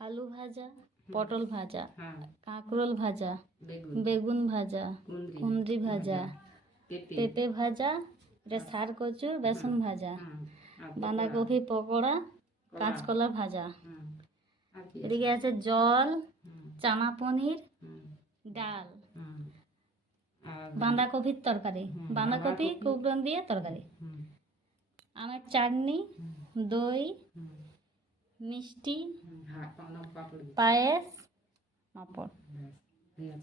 আলু ভাজা পটল ভাজা হ্যাঁ। কাঁকরোল ভাজা বেগুন। ভাজা কুঁদরি। ভাজা পেঁপে। ভাজা এটা সার কচু বেসন ভাজা হ্যাঁ। বাঁধাকপি পকোড়া কাঁচকলা ভাজা। এদিকে আছে? জল চানা পনির ডাল। বাঁধাকপির তরকারি। বাঁধাকপি। কুকরন দিয়ে তরকারি। আমের চাটনি দই মিষ্টি হ্যাঁ পায়েস পাঁপড়। হয়ে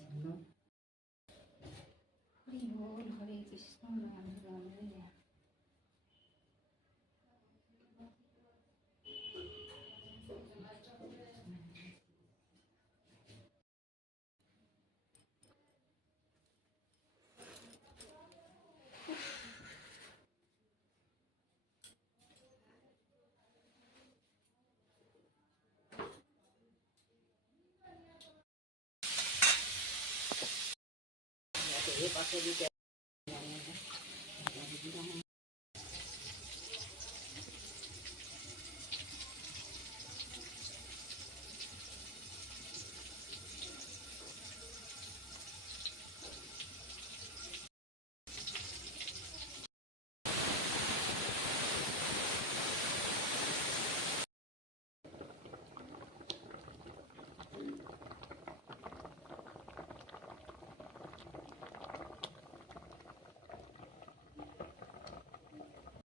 হরে কৃষ্ণ এই পাশে দিকে